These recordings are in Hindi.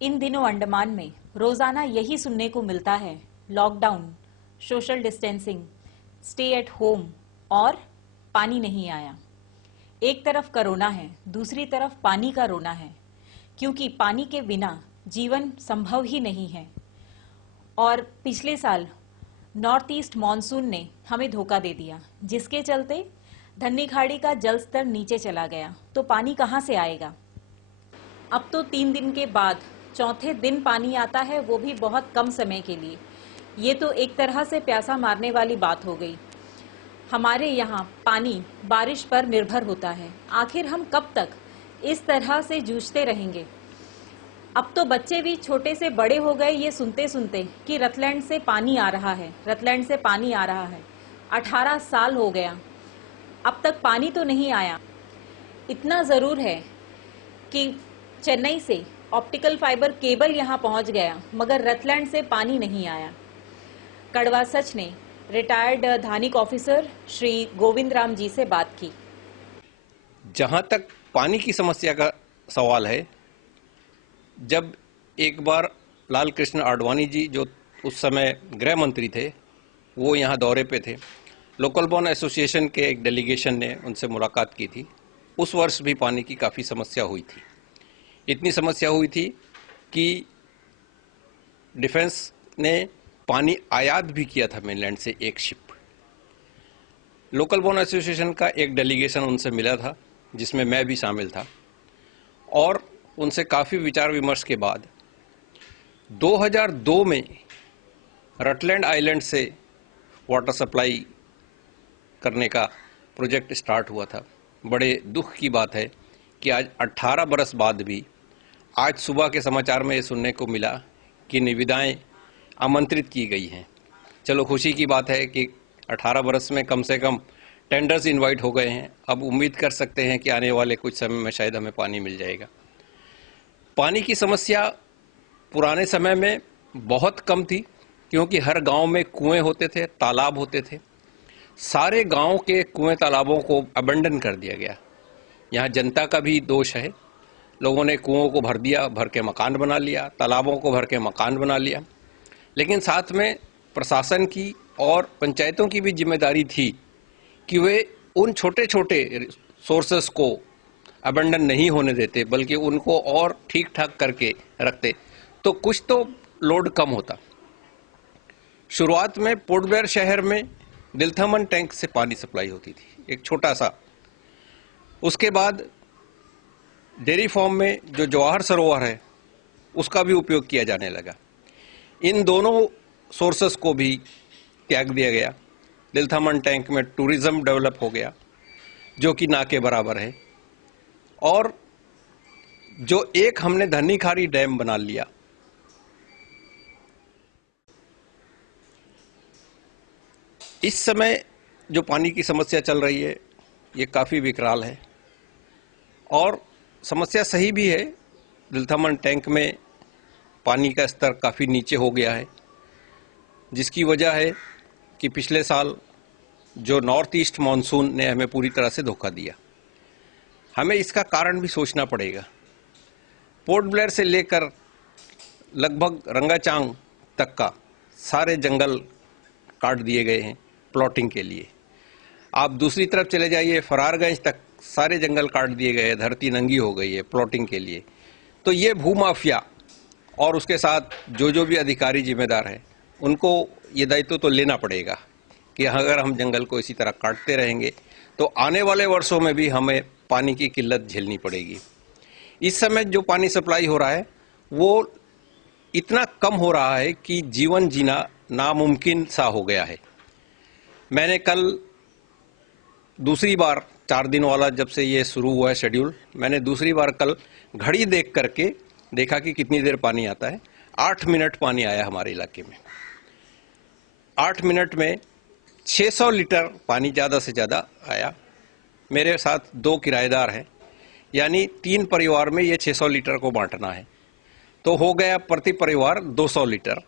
इन दिनों अंडमान में रोजाना यही सुनने को मिलता है, lockdown, social distancing, stay at home और पानी नहीं आया। एक तरफ कोरोना है, दूसरी तरफ पानी का रोना है, क्योंकि पानी के बिना जीवन संभव ही नहीं है। और पिछले साल नॉर्थ ईस्ट मॉनसून ने हमें धोखा दे दिया, जिसके चलते धन्नी खाड़ी का जल स्तर नीचे चला गया। तो पानी कहाँ से आएगा? अब तो 3 दिन के बाद चौथे दिन पानी आता है, वो भी बहुत कम समय के लिए। ये तो एक तरह से प्यासा मारने वाली बात हो गई। हमारे यहाँ पानी बारिश पर निर्भर होता है। आखिर हम कब तक इस तरह से जूझते रहेंगे? अब तो बच्चे भी छोटे से बड़े हो गए ये सुनते सुनते कि रतलैंड से पानी आ रहा है, रतलैंड से पानी आ रहा है। 18 साल हो गया, अब तक पानी तो नहीं आया। इतना जरूर है कि चेन्नई से ऑप्टिकल फाइबर केबल यहाँ पहुँच गया, मगर रतलैंड से पानी नहीं आया। कड़वा सच ने रिटायर्ड धानिक ऑफिसर श्री गोविंद राम जी से बात की। जहां तक पानी की समस्या का सवाल है, जब एक बार लाल कृष्ण आडवाणी जी, जो उस समय गृह मंत्री थे, वो यहाँ दौरे पे थे, लोकल बॉन एसोसिएशन के एक डेलीगेशन ने उनसे मुलाकात की थी। उस वर्ष भी पानी की काफ़ी समस्या हुई थी। इतनी समस्या हुई थी कि डिफेंस ने पानी आयात भी किया था मेनलैंड से, एक शिप। लोकल बॉन एसोसिएशन का एक डेलीगेशन उनसे मिला था, जिसमें मैं भी शामिल था, और उनसे काफ़ी विचार विमर्श के बाद 2002 में रटलैंड आइलैंड से वाटर सप्लाई करने का प्रोजेक्ट स्टार्ट हुआ था। बड़े दुख की बात है कि आज 18 बरस बाद भी आज सुबह के समाचार में ये सुनने को मिला कि निविदाएं आमंत्रित की गई हैं। चलो, खुशी की बात है कि 18 बरस में कम से कम टेंडर्स इनवाइट हो गए हैं। अब उम्मीद कर सकते हैं कि आने वाले कुछ समय में शायद हमें पानी मिल जाएगा। पानी की समस्या पुराने समय में बहुत कम थी, क्योंकि हर गांव में कुएं होते थे, तालाब होते थे। सारे गांव के कुएं तालाबों को अबंडन कर दिया गया। यहाँ जनता का भी दोष है। लोगों ने कुओं को भर दिया, भर के मकान बना लिया, तालाबों को भर के मकान बना लिया। लेकिन साथ में प्रशासन की और पंचायतों की भी जिम्मेदारी थी कि वे उन छोटे छोटे सोर्सेस को अबंडन नहीं होने देते, बल्कि उनको और ठीक ठाक करके रखते, तो कुछ तो लोड कम होता। शुरुआत में पोर्ट ब्लेयर शहर में दिलथमन टैंक से पानी सप्लाई होती थी, एक छोटा सा। उसके बाद डेयरी फार्म में जो जवाहर सरोवर है, उसका भी उपयोग किया जाने लगा। इन दोनों सोर्सेस को भी त्याग दिया गया। दिलथमन टैंक में टूरिज्म डेवलप हो गया, जो कि ना के बराबर है। और जो एक हमने धन्नी खाड़ी डैम बना लिया, इस समय जो पानी की समस्या चल रही है, ये काफ़ी विकराल है और समस्या सही भी है। दिलथमन टैंक में पानी का स्तर काफ़ी नीचे हो गया है, जिसकी वजह है कि पिछले साल जो नॉर्थ ईस्ट मॉनसून ने हमें पूरी तरह से धोखा दिया। हमें इसका कारण भी सोचना पड़ेगा। पोर्ट ब्लेयर से लेकर लगभग रंगाचांग तक का सारे जंगल काट दिए गए हैं प्लॉटिंग के लिए। आप दूसरी तरफ चले जाइए, फरारगंज तक सारे जंगल काट दिए गए, धरती नंगी हो गई है प्लॉटिंग के लिए। तो ये भूमाफिया और उसके साथ जो भी अधिकारी जिम्मेदार हैं, उनको ये दायित्व तो लेना पड़ेगा कि अगर हम जंगल को इसी तरह काटते रहेंगे तो आने वाले वर्षों में भी हमें पानी की किल्लत झेलनी पड़ेगी। इस समय जो पानी सप्लाई हो रहा है वो इतना कम हो रहा है कि जीवन जीना नामुमकिन सा हो गया है। मैंने कल दूसरी बार 4 दिन वाला जब से ये शुरू हुआ है शेड्यूल, मैंने दूसरी बार कल घड़ी देख करके देखा कि कितनी देर पानी आता है। 8 मिनट पानी आया हमारे इलाके में। 8 मिनट में 600 लीटर पानी ज़्यादा से ज़्यादा आया। मेरे साथ 2 किराएदार हैं, यानी 3 परिवार में ये 600 लीटर को बांटना है, तो हो गया प्रति परिवार 200 लीटर।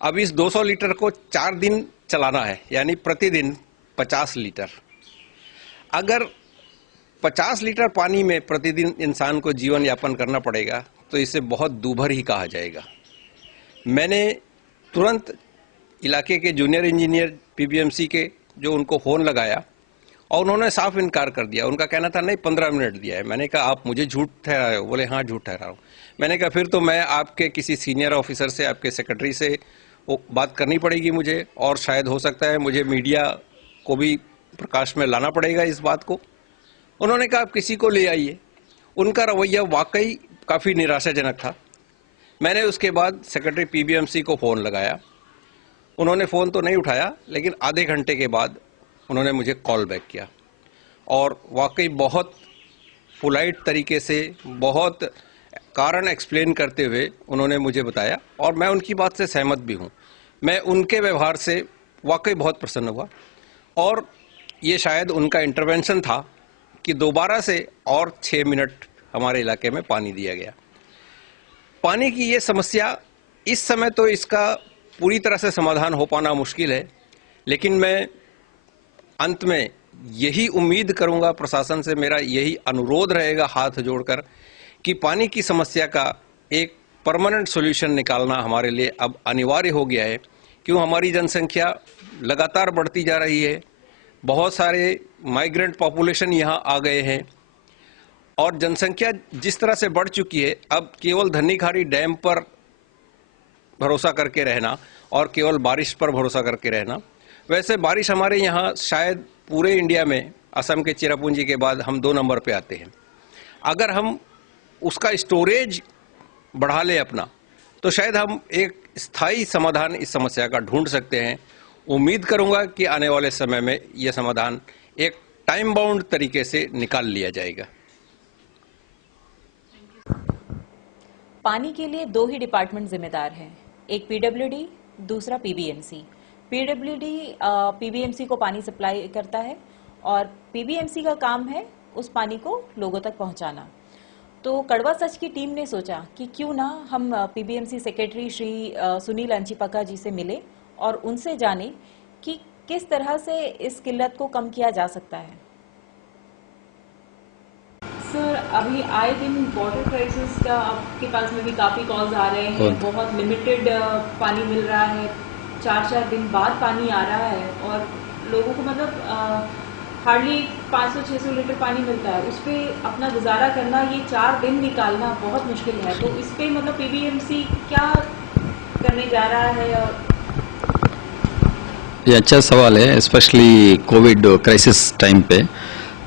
अब इस 200 लीटर को 4 दिन चलाना है, यानी प्रतिदिन 50 लीटर। अगर 50 लीटर पानी में प्रतिदिन इंसान को जीवन यापन करना पड़ेगा तो इसे बहुत दूभर ही कहा जाएगा। मैंने तुरंत इलाके के जूनियर इंजीनियर पीबीएमसी के जो उनको फोन लगाया और उन्होंने साफ इनकार कर दिया। उनका कहना था नहीं 15 मिनट दिया है। मैंने कहा आप मुझे झूठ ठहरा रहे हो? बोले हाँ झूठ ठहरा रहा हूँ। मैंने कहा फिर तो मैं आपके किसी सीनियर ऑफिसर से, आपके सेक्रेटरी से वो बात करनी पड़ेगी मुझे, और शायद हो सकता है मुझे मीडिया को भी प्रकाश में लाना पड़ेगा इस बात को। उन्होंने कहा आप किसी को ले आइए। उनका रवैया वाकई काफ़ी निराशाजनक था। मैंने उसके बाद सेक्रेटरी पीबीएमसी को फ़ोन लगाया। उन्होंने फ़ोन तो नहीं उठाया, लेकिन आधे घंटे के बाद उन्होंने मुझे कॉल बैक किया और वाकई बहुत पोलाइट तरीके से, बहुत कारण एक्सप्लेन करते हुए उन्होंने मुझे बताया और मैं उनकी बात से सहमत भी हूँ। मैं उनके व्यवहार से वाकई बहुत प्रसन्न हुआ और ये शायद उनका इंटरवेंशन था कि दोबारा से और 6 मिनट हमारे इलाके में पानी दिया गया। पानी की ये समस्या इस समय तो इसका पूरी तरह से समाधान हो पाना मुश्किल है, लेकिन मैं अंत में यही उम्मीद करूंगा प्रशासन से, मेरा यही अनुरोध रहेगा हाथ जोड़कर कि पानी की समस्या का एक परमानेंट सॉल्यूशन निकालना हमारे लिए अब अनिवार्य हो गया है। क्यों हमारी जनसंख्या लगातार बढ़ती जा रही है, बहुत सारे माइग्रेंट पॉपुलेशन यहाँ आ गए हैं और जनसंख्या जिस तरह से बढ़ चुकी है, अब केवल धन्नीखारी डैम पर भरोसा करके रहना और केवल बारिश पर भरोसा करके रहना, वैसे बारिश हमारे यहाँ शायद पूरे इंडिया में असम के चिरापुंजी के बाद हम 2 नंबर पे आते हैं। अगर हम उसका स्टोरेज बढ़ा ले अपना, तो शायद हम एक स्थायी समाधान इस समस्या का ढूंढ सकते हैं। उम्मीद करूंगा कि आने वाले समय में यह समाधान एक टाइम बाउंड तरीके से निकाल लिया जाएगा। पानी के लिए 2 ही डिपार्टमेंट जिम्मेदार हैं, एक पीडब्ल्यूडी, दूसरा पीबीएमसी। पीडब्ल्यूडी पीबीएमसी को पानी सप्लाई करता है और पीबीएमसी का काम है उस पानी को लोगों तक पहुंचाना। तो कड़वा सच की टीम ने सोचा कि क्यों ना हम पीबीएमसी सेक्रेटरी श्री सुनील अंचिपका जी से मिले और उनसे जाने कि किस तरह से इस किल्लत को कम किया जा सकता है। सर, अभी आए दिन वाटर क्राइसिस का आपके पास में भी काफ़ी कॉल्स आ रहे हैं, बहुत लिमिटेड पानी मिल रहा है, 4-4 दिन बाद पानी आ रहा है और लोगों को मतलब हार्डली 500-600 लीटर पानी मिलता है, उस पर अपना गुजारा करना, ये 4 दिन निकालना बहुत मुश्किल है। तो इस पर मतलब पीबीएमसी क्या करने जा रहा है? और ये अच्छा सवाल है, स्पेशली कोविड क्राइसिस टाइम पे।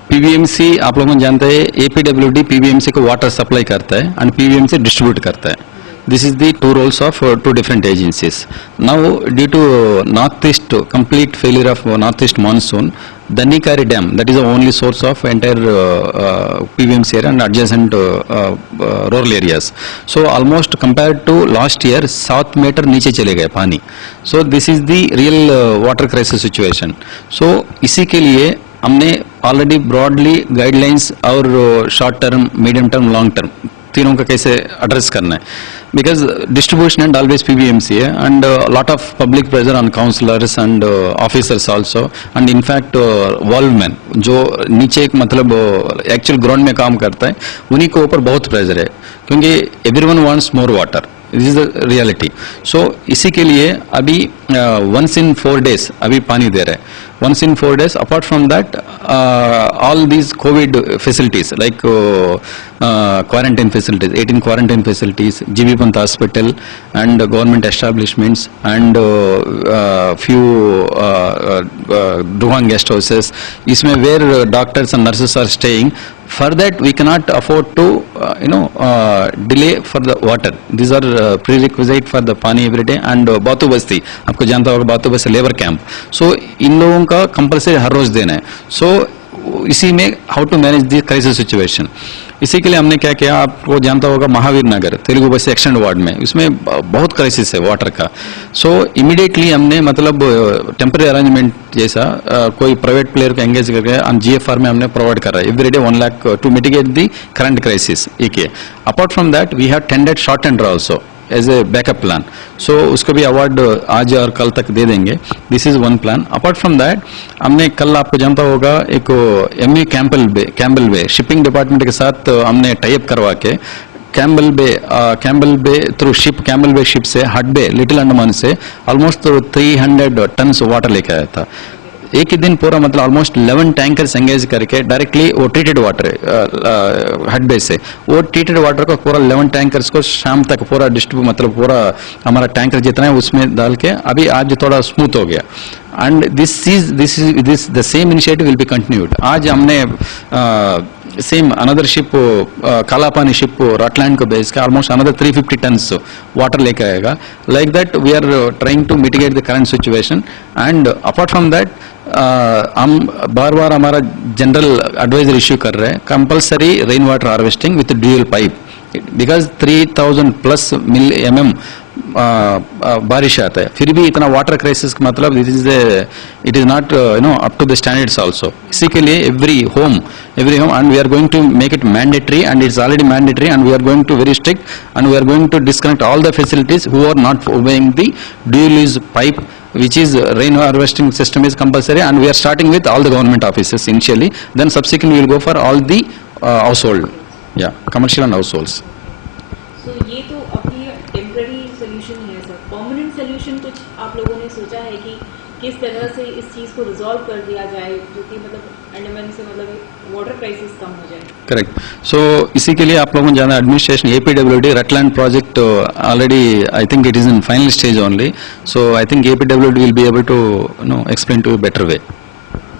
पीबीएमसी आप लोगों जानते हैं, एपीडब्ल्यूडी पीबीएमसी को वाटर सप्लाई करता है एंड पीबीएमसी डिस्ट्रीब्यूट करता है। This is the 2 roles of 2 different agencies. Now, due to northeast complete failure of northeast monsoon, Dhanikari Dam, that is the only source of entire PBMC area and adjacent rural areas. So, almost compared to last year, 7 meter नीचे चले गए पानी. So, this is the real water crisis situation. So, इसी के लिए हमने already broadly guidelines और short term, medium term, long term तीनों का कैसे एड्रेस करना है, because distribution and always PBMC है and lot of public pressure on counsellors and officers also and in fact valveman जो नीचे एक मतलब एक्चुअल ग्राउंड में काम करता है, उन्हीं के ऊपर बहुत प्रेशर है क्योंकि everyone wants more water, this is the reality. So इसी के लिए अभी once in 4 days अभी पानी दे रहे हैं, once in 4 days. Apart from that, all these COVID facilities like quarantine facilities, 18 quarantine facilities, GB Pant Hospital and government establishments and few Duhang guest houses, इसमें where doctors and nurses are staying. For that, we cannot afford to, delay for the water. These are prerequisite for the पानी every day. And बातू बस्ती, आपको जानता होगा बातू बस्ती लेबर कैंप. So इन लोगों का कंपल्सरी हर रोज देना है. So इसी में how to manage the crisis situation, इसी के लिए हमने क्या किया, आपको जानता होगा महावीर नगर तेलुगु बस्ती एक्सटेंड वार्ड में, इसमें बहुत क्राइसिस है वाटर का. सो इमीडिएटली हमने मतलब टेम्पररी अरेंजमेंट जैसा कोई प्राइवेट प्लेयर को एंगेज करके हम जीएफआर में हमने प्रोवाइड कर रहा है every day 1 lakh to mitigate the current crisis. एक है. Apart from that we have tendered short tender also as a backup plan. So उसको भी अवार्ड आज और कल तक दे देंगे. This is one plan. Apart from that हमने कल आपको जानता होगा एक MV Campbell Bay shipping department के साथ हमने टाइप करवा के Campbell Bay through ship Campbell Bay ship से हड बे लिटिल अंडमान से ऑलमोस्ट 300 टन्स वाटर लेके आया था. एक ही दिन पूरा मतलब ऑलमोस्ट 11 टैंकर्स एंगेज करके डायरेक्टली वो ट्रीटेड वाटर हड बे से वो ट्रीटेड वाटर को पूरा 11 टैंकर्स को शाम तक पूरा डिस्ट्रीब्यूट मतलब पूरा हमारा टैंकर जितना है उसमें डाल के अभी आज थोड़ा स्मूथ हो गया. And this the same initiative will be continued. आज हमने same another ship Kalapani ship Rutland को बेस के ऑलमोस्ट अनदर 350 टन्स वाटर लेके आएगा. Like that we are trying to mitigate the current situation. And apart from that हम बार बार हमारा जनरल एडवाइजर इश्यू कर रहे हैं compulsory rain water harvesting with dual pipe because 3000+ mm बारिश आता है फिर भी इतना वाटर क्राइसिस का मतलब it is not up to the standards also. इसी के लिए every home and we are going to make it mandatory and it's already mandatory and we are going to very strict and we are going to disconnect all the facilities who are not obeying the dual use pipe which is rain harvesting system is compulsory and we are starting with all the government offices initially, then subsequently we will go for all the household, commercial and households. So ये तो अभी टेम्पररी सोल्यूशन है सर. परमानेंट सोल्यूशन कुछ आप लोगों ने सोचा है कि किस तरह से इस चीज को रिजॉल्व कर दिया जाए जो कि मतलब अंडमान से मतलब वाटर क्राइसिस कम हो जाए. करेक्ट. सो इसी के लिए आप लोगों को जाना administration APWD Rutland project already I think it is in final stage only. So I think APWD will be able to explain to better way.